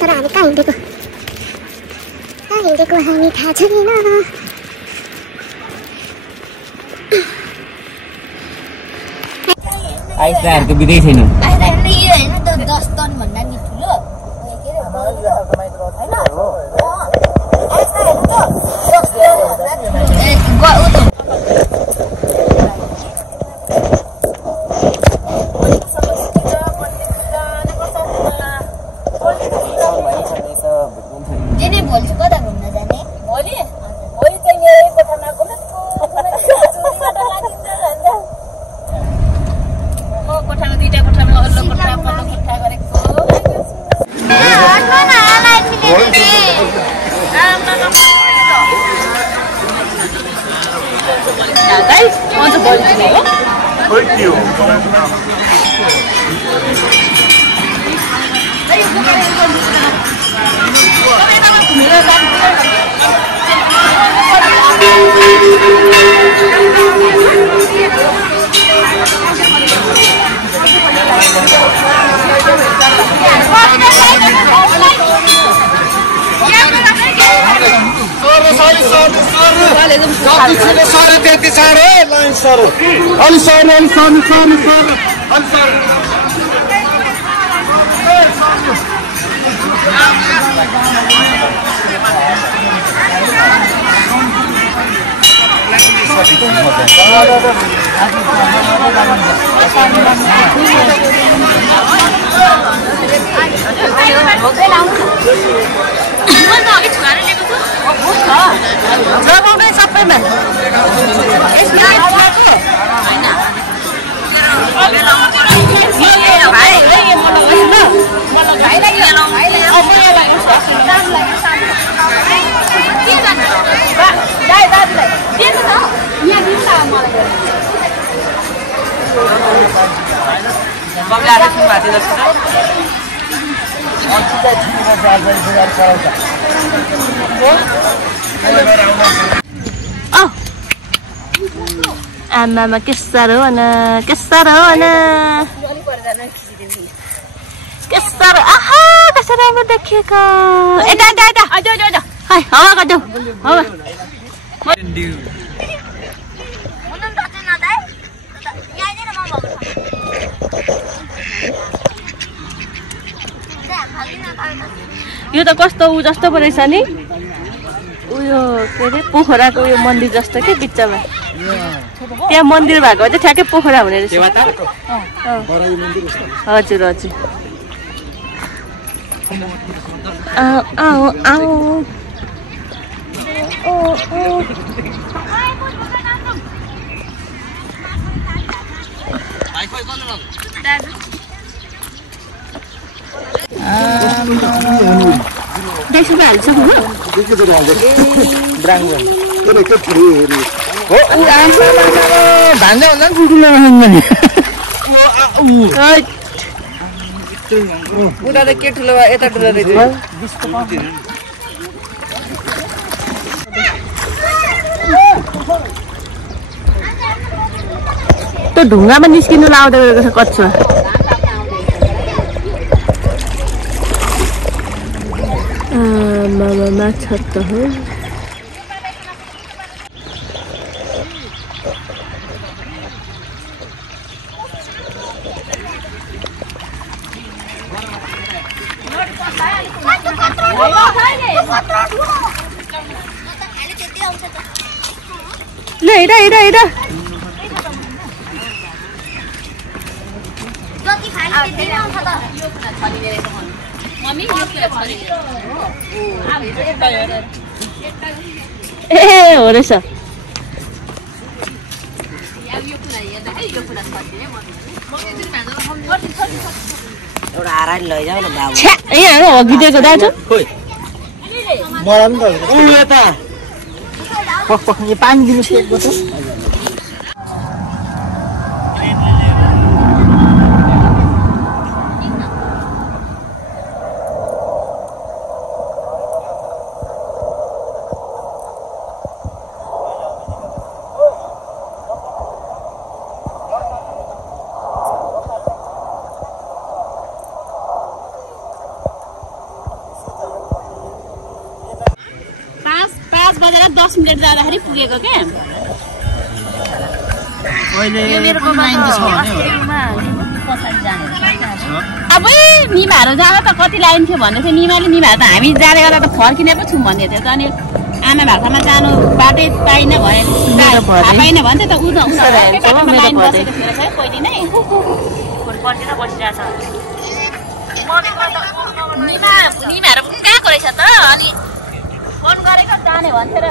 तर हामी कहाँ हिँडेको हामी थाहा छैन। आइसहरूको बिदै छैन। आइसहरूले यो हैन त 10 टन भन्दा नि ठुलो आमामा के साह्रो भन आहा कस्तो राम्रो देखिएको यता हावा काट्यो हावा यो त कस्तो उ जस्तो पो रहेछ नि उयो के अरे पोखराको उयो मन्दिर जस्तो के बिचमा त्यहाँ मन्दिर भएको चाहिँ ठ्याक्कै पोखरा हुने रहेछ हजुर हजुर देश में हाल सब हो ब्राङ्गो त्यसले के ठुलो हेरि हो भान्जा भन्दा ठुलो नखान्छ नि उता त के ठुलो यता ठुलो रहेछ त्यो ढुङ्गामा निस्किनु लाउँदै गरेको छ कच्चा मामा माछा त हो ले हिँड ए हो रहेछ एउटा आराम लैजाऊ न बाबु यहाँ हगिदिएको दाजु मलाई पनि त यता पानी दिनु सेकको छ 10 मिनेट जाँदाखेरि पुगेको के अहिले लाइन त छ अब निमाहरू जाँदा त कति लाइन थियो भन्दै थियो निमाहरू त हामी जाँदै गर्दा त फर्किने पो छौँ भन्दै थियो त अनि आमा भाकामा जानु बाटै पाइन भयो पाइन भन्थ्यो त उ लाइन बसेको थियो रहेछ है पहिले नै निमाहरू पनि गएको रहेछ त अनि फोन गरेको जाने भन्थ्यो र